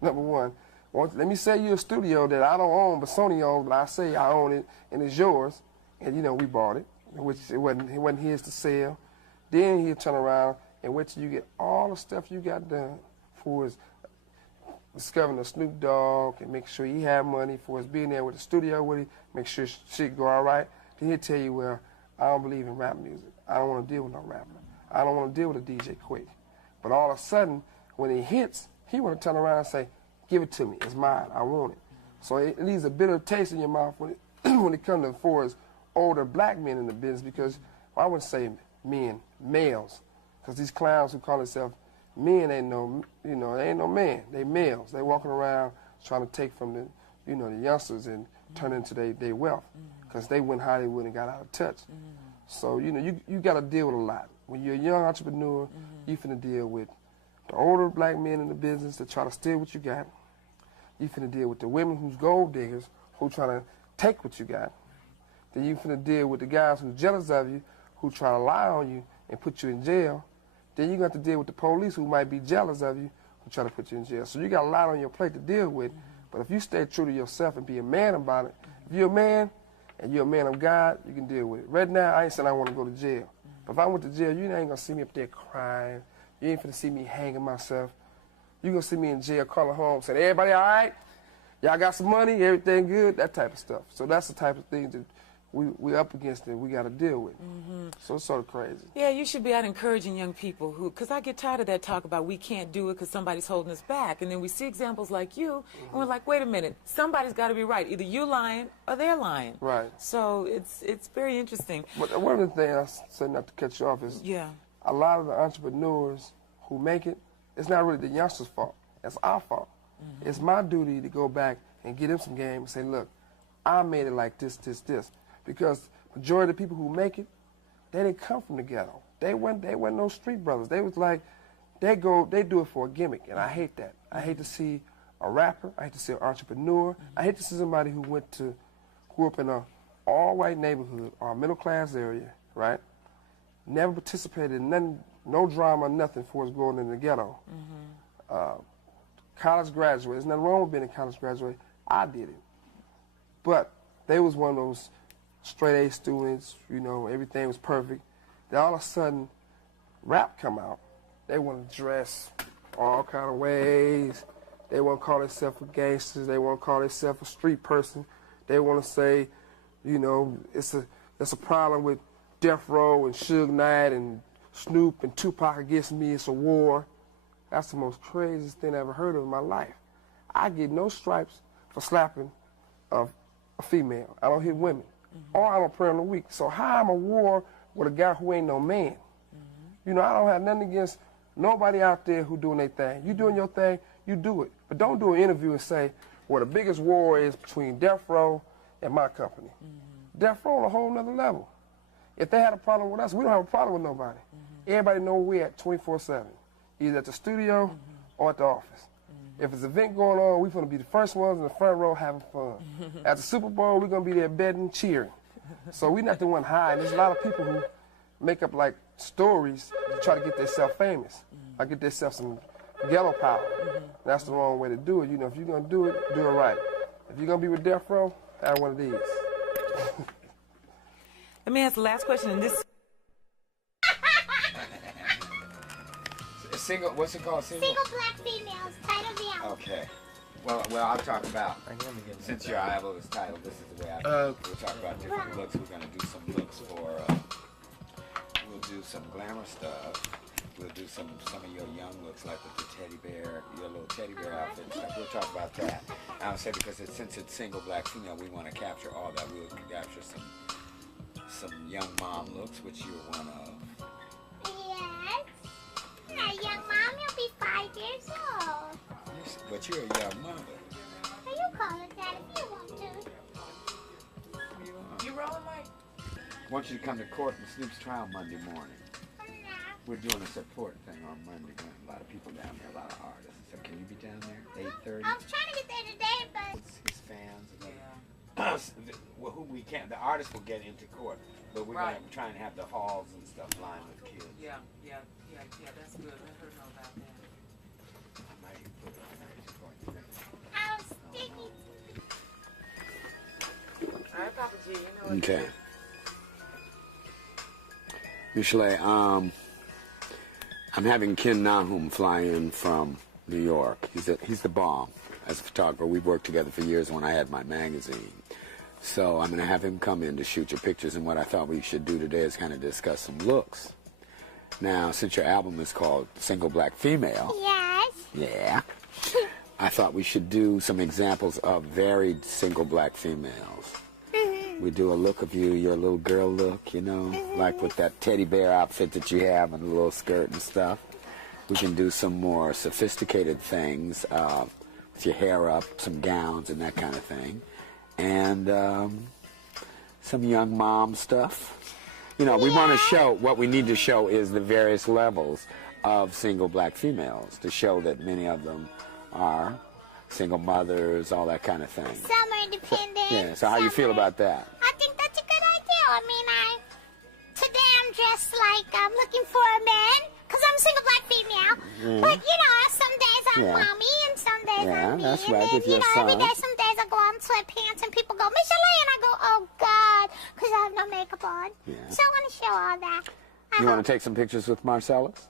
number one. Let me sell you a studio that I don't own, but Sony owns, but I say I own it, and it's yours. And, you know, we bought it, which it wasn't his to sell. Then he'll turn around and wait till you get all the stuff you got done for his discovering the Snoop Dogg and make sure he had money for his being there with the studio with him, make sure shit go all right. Then he'll tell you, well, I don't believe in rap music. I don't want to deal with no rapper. I don't want to deal with a DJ Quick. But all of a sudden, when it hits, he want to turn around and say, give it to me. It's mine. I want it. So it leaves a bitter taste in your mouth when it comes to for as older black men in the business, because well, I wouldn't say men, males, because these clowns who call themselves men ain't no, you know, they ain't no man. They males. They walking around trying to take from the, you know, the youngsters and turn into their wealth, because they went Hollywood and got out of touch. So, you know, you got to deal with a lot. When you're a young entrepreneur, you finna deal with the older black men in the business that try to steal what you got. You finna deal with the women who's gold diggers who try to take what you got. Then you finna deal with the guys who's jealous of you, who try to lie on you and put you in jail. Then you got to deal with the police who might be jealous of you, who try to put you in jail. So you got a lot on your plate to deal with. But if you stay true to yourself and be a man about it, if you're a man and you're a man of God, you can deal with it. Right now, I ain't saying I want to go to jail. But if I went to jail, you ain't gonna see me up there crying. You ain't finna see me hanging myself. You gonna see me in jail calling home saying, everybody all right? Y'all got some money? Everything good? That type of stuff. So that's the type of things that we up against and we got to deal with. So it's sort of crazy. Yeah, you should be out encouraging young people who, because I get tired of that talk about we can't do it because somebody's holding us back. And then we see examples like you, and we're like, wait a minute, somebody's got to be right. Either you lying or they're lying. Right. So it's very interesting. But one of the things I said, not to cut you off, is a lot of the entrepreneurs who make it, it's not really the youngsters' fault. It's our fault. It's my duty to go back and get them some game and say, look, I made it like this, this, this. Because majority of the people who make it, they didn't come from the ghetto. They weren't no street brothers. They was like, they do it for a gimmick, and I hate that. I hate to see a rapper. I hate to see an entrepreneur. I hate to see somebody who grew up in a all-white neighborhood or a middle-class area, right? Never participated in nothing, no drama, nothing for us growing in the ghetto. College graduate. There's nothing wrong with being a college graduate. I did it. But they was one of those straight A students, you know, everything was perfect. Then all of a sudden, rap come out. They want to dress all kind of ways. They want to call themselves a gangster. They want to call themselves a street person. They want to say, you know, it's a problem with Death Row and Suge Knight and Snoop and Tupac against me. It's a war. That's the most craziest thing I ever heard of in my life. I get no stripes for slapping a female. I don't hit women. Or I'm a prayer on the week. So how I'm a war with a guy who ain't no man? You know, I don't have nothing against nobody out there who doing their thing. You doing your thing, you do it. But don't do an interview and say, well, the biggest war is between Death Row and my company. Death Row on a whole nother level. If they had a problem with us, we don't have a problem with nobody. Everybody know where we at 24/7, either at the studio or at the office. If there's an event going on, we're going to be the first ones in the front row having fun. At the Super Bowl, we're going to be there betting, cheering. So we not the one high. There's a lot of people who make up like stories to try to get themselves famous. Or get themselves some ghetto power. That's the wrong way to do it. You know, if you're gonna do it right. If you're gonna be with Death Row, have one of these. Let me ask the last question, and this. Single, what's it called? Single black females, title of the album. Okay. Well, I'll talk about, since your album is titled, this is the way we'll talk about different looks. We're going to do some looks for, we'll do some glamour stuff. We'll do some of your young looks, like with the teddy bear, your little teddy bear outfit and stuff. We'll talk about that. I'll say because since it's single black female, we want to capture all that. We'll capture some young mom looks, which you're one of. Yes. Now, young mom, you'll be 5 years old. Yes, but you're a young mother. Well, you call it that if you want to. You rolling, Mike? I want you to come to court and Snoop's trial Monday morning. We're doing a support thing on Monday. A lot of people down there, a lot of artists. So can you be down there? 8:30? I was trying to get there today, but His fans. Well, who we can't. The artists will get into court, but we're going to try and have the halls and stuff lined with kids. Yeah, that's good. Let her know about that. I might even put it on there. I was thinking. All right, Papa G, you know what Okay. Michelet, I'm having Ken Nahum fly in from New York. He's the bomb as a photographer. We've worked together for years when I had my magazine. So I'm going to have him come in to shoot your pictures, and what I thought we should do today is kind of discuss some looks. Now, since your album is called Single Black Female, Yes. yeah, I thought we should do some examples of varied single black females. We do a look of you, your little girl look, you know, like with that teddy bear outfit that you have and the little skirt and stuff. We can do some more sophisticated things with your hair up, some gowns and that kind of thing. And some young mom stuff. You know, we want to show, what we need to show is the various levels of single black females, to show that many of them are single mothers, all that kind of thing. Some are independent. Yeah, so how you feel about that? I think that's a good idea. I mean, today I'm dressed like I'm looking for a man, because I'm a single black female. But, you know, some days I'm mommy, and some days I'm me. That's and right, then, with your son. every day, some days I go out in sweatpants, and people go, Michelet, and I go, oh, God, because I have no makeup on. Yeah. So I want to show all that. You want to take some pictures with Marcellus?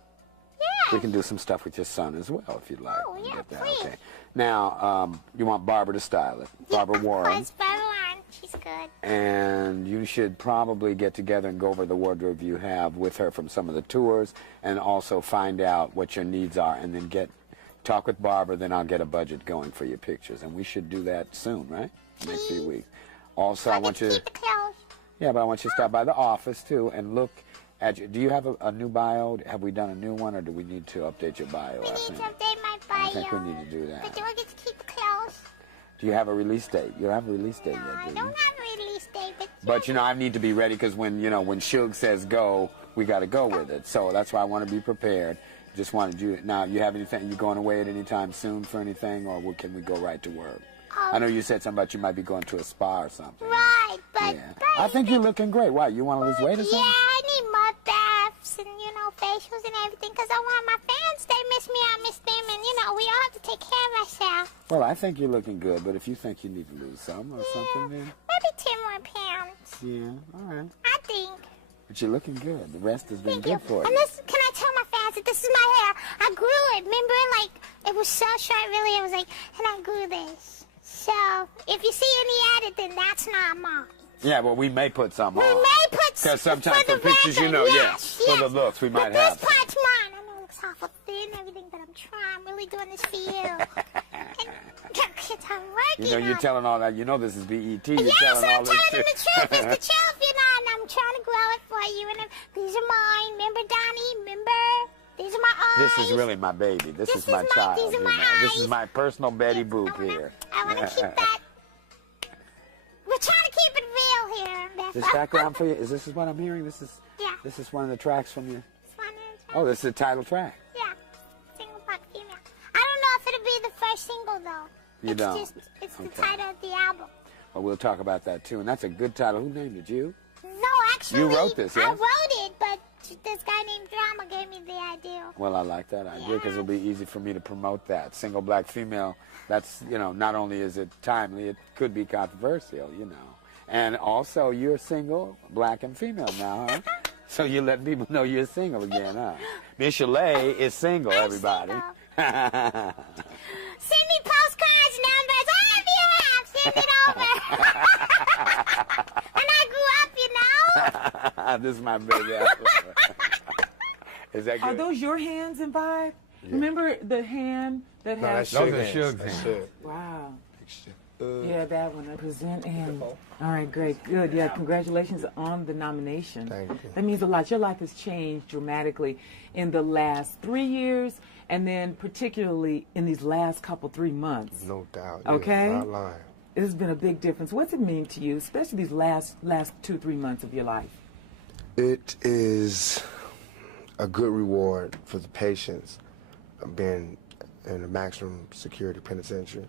Yeah. We can do some stuff with your son as well, if you'd like. Oh, yeah, Get that, please. okay. Now, you want Barbara to style it. Barbara Warren. Of course, Barbara Warren. She's good. And you should probably get together and go over the wardrobe you have with her from some of the tours, and also find out what your needs are, and then talk with Barbara, then I'll get a budget going for your pictures. And we should do that soon, right? Next few weeks. Also, I want you to... Keep the clothes. Yeah, but I want you to stop by the office, too, and look at your... Do you have a new bio? Have we done a new one, or do we need to update your bio? We need to update my bio. I think we need to do that. But do I get to keep the clothes? Do you have a release date? You don't have a release date No, yet, I do don't you? have a release date, But, you know, I need to be ready, because when Suge says go, we got to go with it. So that's why I want to be prepared. Just wanted you... Now, you have anything... You going away at any time soon for anything, or can we go right to work? I know you said something about you might be going to a spa or something. Right, but... Yeah. I think you're looking great. Why, you want to lose weight or something? Yeah, I need mud baths and, facials and everything, because I want my fans, they miss me, I miss them, and, we all have to take care of ourselves. Well, I think you're looking good, but if you think you need to lose some or something, then... Maybe 10 more pounds. Yeah, all right. I think. But you're looking good. The rest has been Thank good you. for you. And can I tell my fans that this is my hair? I grew it. Remember, it was so short, really. It was and I grew this. So, if you see any edit, then that's not mine. Yeah, well, we may put some on. We may put some. Because sometimes for for pictures, record, yes, for the looks, we might have. This part's mine. I know it looks awful thin and everything, but I'm trying. I'm really doing this for you. I'm working You're telling all that. You know this is BET. You're telling yes, all I'm this telling shit. them the truth. It's the truth, and I'm trying to grow it for you. And these are mine. Remember, Donnie? Remember? These are my eyes. This is really my baby. This is my child. These are my eyes. This is my personal Betty Boop here. I want to keep that. We're trying to keep it real here. This background for you, is this what I'm hearing? This is one of the tracks from you? Oh, this is the title track. Yeah. Single black female. I don't know if it'll be the first single, though. You don't? It's the title of the album. But we'll talk about that too. And that's a good title. Who named it? You? No, actually, You wrote this, yes? I wrote it, but this guy named Drama gave me the idea. Well, I like that idea because it'll be easy for me to promote that. Single black female, that's, you know, not only is it timely, it could be controversial, you know. And also, you're single, black and female now, huh? So you're letting people know you're single again, huh? Miss Chalet is single, everybody. Send me postcards, numbers, whatever you have. Send it over. And I grew up, you know. This is my baby. Is that good? Are those your hands in Vibe? Yeah. Remember the hand that has... Those are Suge's hands. Wow. Yeah, that one. I present him. All right, great. Good. Yeah, congratulations on the nomination. Thank you. That means a lot. Your life has changed dramatically in the last 3 years, and then particularly in these last 3 months. No doubt. Okay? Not lying. It has been a big difference. What's it mean to you, especially these last 2-3 months of your life? It is a good reward for the patients of being in a maximum security penitentiary.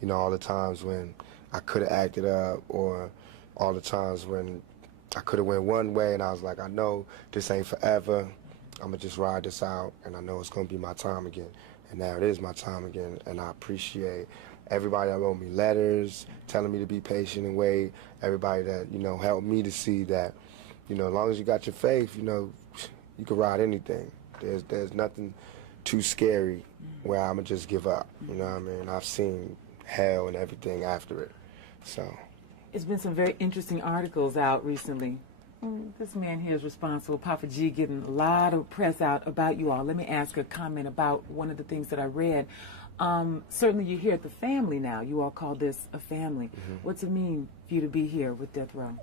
You know, all the times when I could have acted up, or all the times when I could have went one way and I was like, I know this ain't forever. I'm going to just ride this out, and I know it's going to be my time again. And now it is my time again, and I appreciate everybody that wrote me letters, telling me to be patient and wait, everybody that, you know, helped me to see that, you know, as long as you got your faith, you know, you can ride anything. There's nothing too scary where I'm going to just give up, you know what I mean? I've seen hell and everything after it, so. It's been some very interesting articles out recently. This man here is responsible, Papa G, getting a lot of press out about you all. Let me ask a comment about one of the things that I read. Certainly you're here at the family now. You all call this a family. What's it mean for you to be here with Death Row?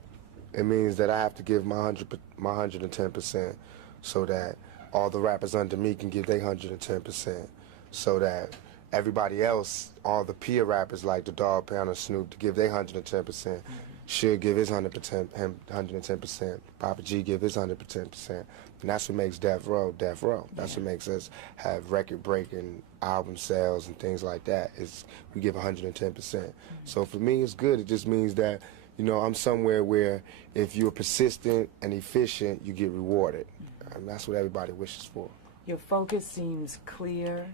It means that I have to give my 110% so that all the rappers under me can give their 110%, so that everybody else, all the peer rappers like the Dog Pound and Snoop, to give their 110%, should give his 110%, Papa G give his 110%, and that's what makes Death Row Death Row. That's what makes us have record-breaking album sales and things like that. Is we give 110%. So for me, it's good. It just means that, you know, I'm somewhere where if you're persistent and efficient, you get rewarded, and that's what everybody wishes for. Your focus seems clear.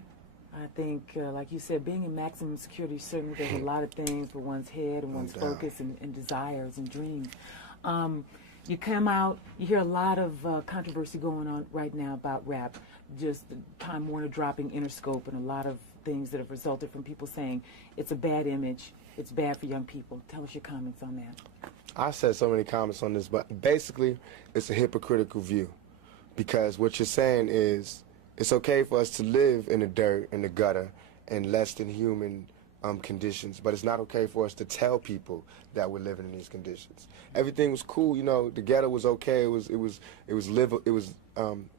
I think, like you said, being in maximum security, certainly there's a lot of things for one's head and one's focus and desires and dreams. You come out, you hear a lot of controversy going on right now about rap, just Time Warner dropping Interscope and a lot of things that have resulted from people saying it's a bad image, it's bad for young people. Tell us your comments on that. I said so many comments on this, but basically it's a hypocritical view, because what you're saying is it's okay for us to live in the dirt, in the gutter, in less than human conditions, but it's not okay for us to tell people that we're living in these conditions. Everything was cool, you know. The ghetto was okay. It was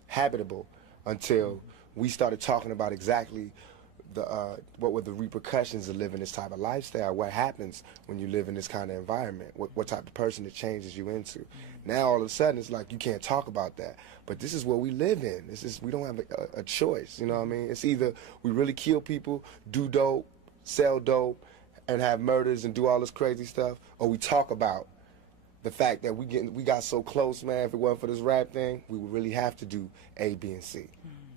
habitable until we started talking about exactly what were the repercussions of living this type of lifestyle. What happens when you live in this kind of environment? What type of person it changes you into? Now all of a sudden it's like you can't talk about that. But this is what we live in. We don't have a choice. You know what I mean? It's either we really kill people, do dope, sell dope, and have murders and do all this crazy stuff, or we talk about the fact that we got so close, man. If it wasn't for this rap thing, we would really have to do A, B, and C.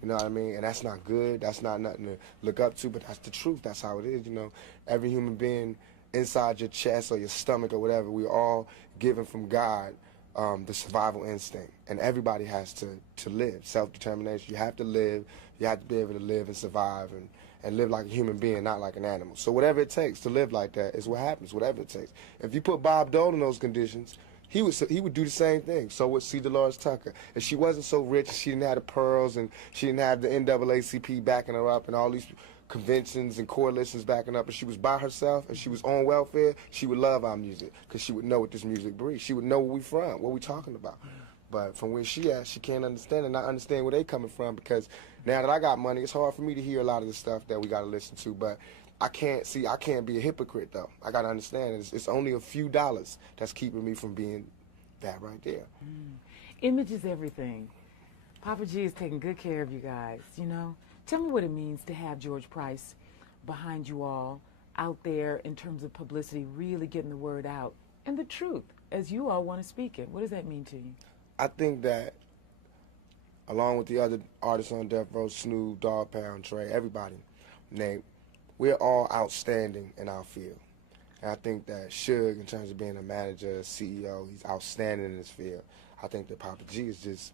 You know what I mean? And that's not good. That's not nothing to look up to, but that's the truth. That's how it is, you know. Every human being inside your chest or your stomach or whatever, we're all given from God the survival instinct. And everybody has to live. Self-determination. You have to live. You have to be able to live and survive and live like a human being, not like an animal. So whatever it takes to live like that is what happens, whatever it takes. If you put Bob Dole in those conditions, he would do the same thing. So would C. Dolores Tucker. If she wasn't so rich, she didn't have the pearls, and she didn't have the NAACP backing her up, and all these conventions and coalitions backing up, and she was by herself, and she was on welfare, she would love our music, because she would know what this music breeds. She would know where we from, what we talking about. But from where she at, she can't understand and not understand where they coming from, because now that I got money, it's hard for me to hear a lot of the stuff that we got to listen to. But I can't be a hypocrite, though. I got to understand it's only a few dollars that's keeping me from being that right there. Image is everything. Papa G is taking good care of you guys, you know. Tell me what it means to have George Price behind you all. out there in terms of publicity, really getting the word out and the truth as you all want to speak it? What does that mean to you? I think that along with the other artists on Death Row, Snoop, Dogg Pound, Trey, everybody, Nate, we're all outstanding in our field. And I think that Suge, in terms of being a manager, CEO, he's outstanding in his field. I think that Papa G is just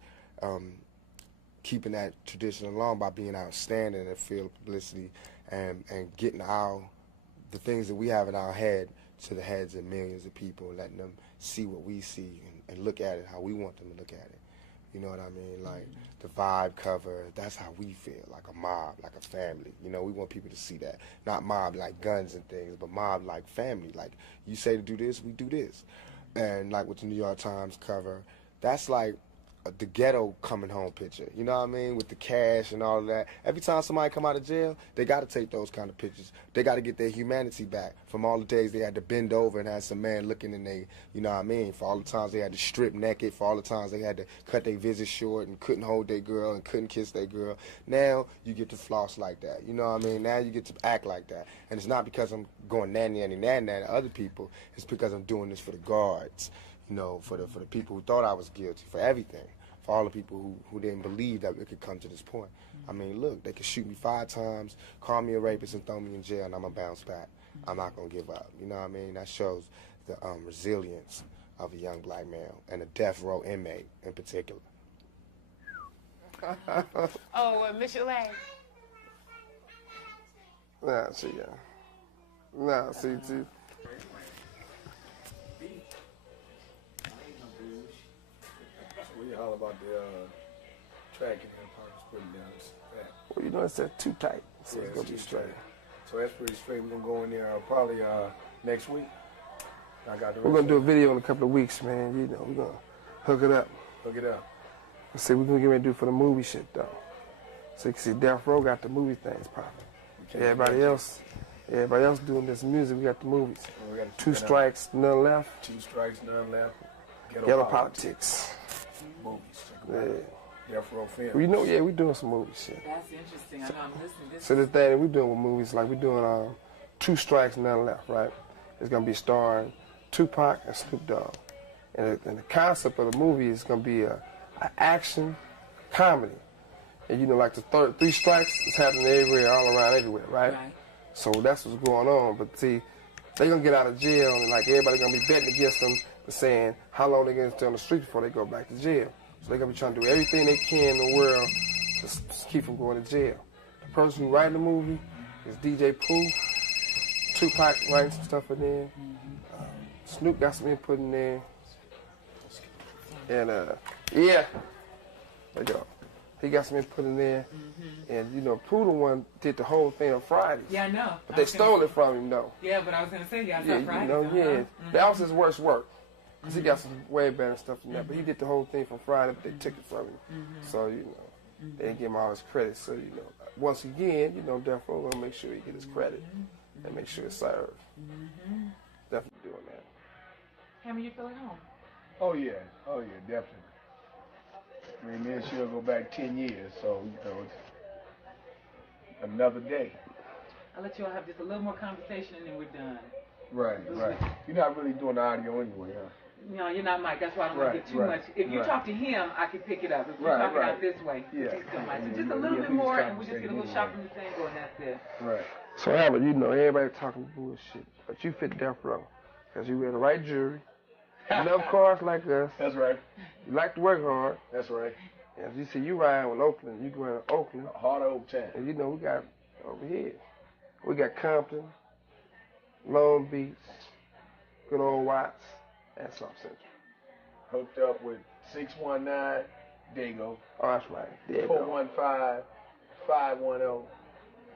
keeping that tradition along by being outstanding in the field of publicity and getting the things that we have in our head to the heads of millions of people, letting them see what we see and look at it how we want them to look at it. You know what I mean? Like the vibe cover, that's how we feel, like a mob, like a family. You know, we want people to see that. Not mob like guns and things, but mob like family. Like you say to do this, we do this. And like with the New York Times cover, that's like the ghetto coming home picture, you know what I mean, with the cash and all of that. Every time somebody come out of jail, they got to take those kind of pictures. They got to get their humanity back from all the days they had to bend over and have some man looking in they, you know what I mean, for all the times they had to strip naked, for all the times they had to cut their visit short and couldn't hold their girl and couldn't kiss their girl. Now you get to floss like that, you know what I mean? Now you get to act like that. And it's not because I'm going nanny to other people. It's because I'm doing this for the guards, you know, for the people who thought I was guilty, for everything. For all the people who didn't believe that it could come to this point. I mean, look, they could shoot me 5 times, call me a rapist and throw me in jail, and I'm going to bounce back. I'm not going to give up. You know what I mean? That shows the resilience of a young black male and a death row inmate in particular. Miss Chalet. Nah, see, see. We all about the tracking and parts putting down. Well, you know, it's too tight, so yeah, it's going to be straight. So that's pretty straight. We're going to go in there probably next week. We're going to do a video in a couple of weeks, man. You know, we're going to hook it up. Hook it up. Let's see, we're going to get ready to do for the movie shit, though. So you can see Death Row got the movie things popping. Everybody else doing this music, we got the movies. We got 2 strikes, none left. 2 strikes, none left. Ghetto politics. Movies. Death Row films. We know, we doing some movies shit. That's interesting. I know I'm listening. So the thing that we doing with movies, like we doing 2 strikes, none left, right? It's gonna be starring Tupac and Snoop Dogg, and the concept of the movie is gonna be an action comedy, and you know, like the 3 strikes is happening everywhere, all around, everywhere, right? So that's what's going on. But see, they gonna get out of jail, and like everybody gonna be betting against them, saying how long they gonna stay on the street before they go back to jail. So they're gonna be trying to do everything they can in the world to keep from going to jail. The person who writing the movie is DJ Pooh. Tupac writing some stuff in there. Snoop got some input in there. And there you go. He got some input in there. And you know, Pooh the one did the whole thing on Friday. Yeah, I know. But they stole it from him though. Yeah, but I was gonna say Friday. You know, that was his worst work. Cause he got some way better stuff than that. But he did the whole thing from Friday, but they took it from him. So, you know, they didn't give him all his credit. So, you know, once again, you know, Death Row gonna make sure he get his credit and make sure it's served. Definitely doing that. Hammer, you feel at home? Oh yeah, definitely. I mean, me and she'll go back 10 years, so, you know, it's another day. I'll let you all have just a little more conversation and then we're done. Right. You're not really doing the audio anyway, huh? No, you're not Mike. That's why I don't want to get too much. If you talk to him, I can pick it up. If you talk it out this way, he's still Mike. So just a little bit more, and we just get a little shopping the tango, and that's it. Right. So, Albert, you know, everybody talking bullshit, but you fit Death Row because you wear the right jewelry. You love cars like us. That's right. You like to work hard. That's right. As you see, you riding with Oakland. You going to Oakland. Hard Oak Town. And you know, we got over here. We got Compton, Long Beach, good old Watts, and South Central. Hooked up with 619 Dago. Oh, that's right. There you 415 510.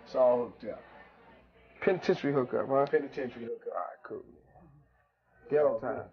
It's all hooked up. Penitentiary hookup, huh? Penitentiary hookup. All right, cool. Ghetto time.